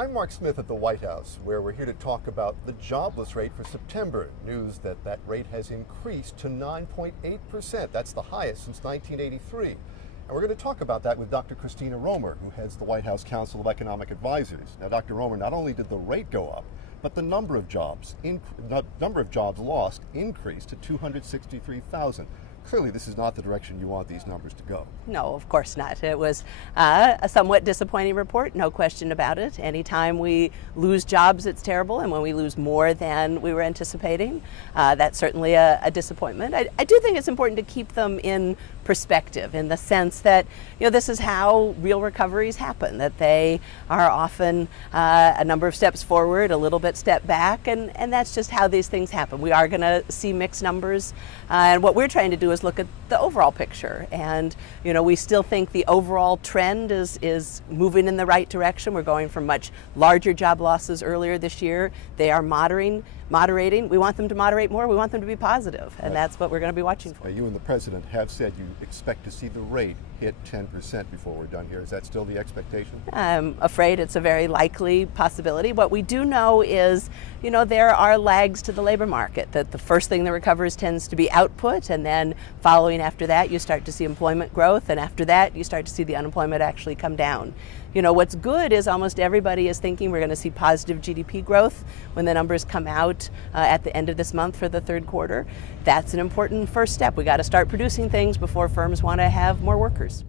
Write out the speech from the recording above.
I'm Mark Smith at the White House, where we're here to talk about the jobless rate for September. News that that rate has increased to 9.8%. That's the highest since 1983. And we're going to talk about that with Dr. Christina Romer, who heads the White House Council of Economic Advisors. Now, Dr. Romer, not only did the rate go up, but the number of jobs lost increased to 263,000. Clearly, this is not the direction you want these numbers to go. No, of course not. It was a somewhat disappointing report, no question about it. Anytime we lose jobs, it's terrible, and when we lose more than we were anticipating, that's certainly a disappointment. I do think it's important to keep them in perspective, in the sense that, you know, this is how real recoveries happen, that they are often a number of steps forward, a little bit step back, and that's just how these things happen. We are going to see mixed numbers, and what we're trying to do is look at the overall picture. And, you know, we still think the overall trend is moving in the right direction. We're going from much larger job losses earlier this year. They are moderating. We want them to moderate more. We want them to be positive, and that's what we're going to be watching for. You and the president have said you expect to see the rate hit 10% before we're done here. Is that still the expectation? I'm afraid it's a very likely possibility. What we do know is, you know, there are lags to the labor market, that the first thing that recovers tends to be output, and then following after that you start to see employment growth, and after that you start to see the unemployment actually come down. You know, what's good is almost everybody is thinking we're going to see positive GDP growth when the numbers come out at the end of this month for the third quarter. That's an important first step. We got to start producing things before firms want to have more workers.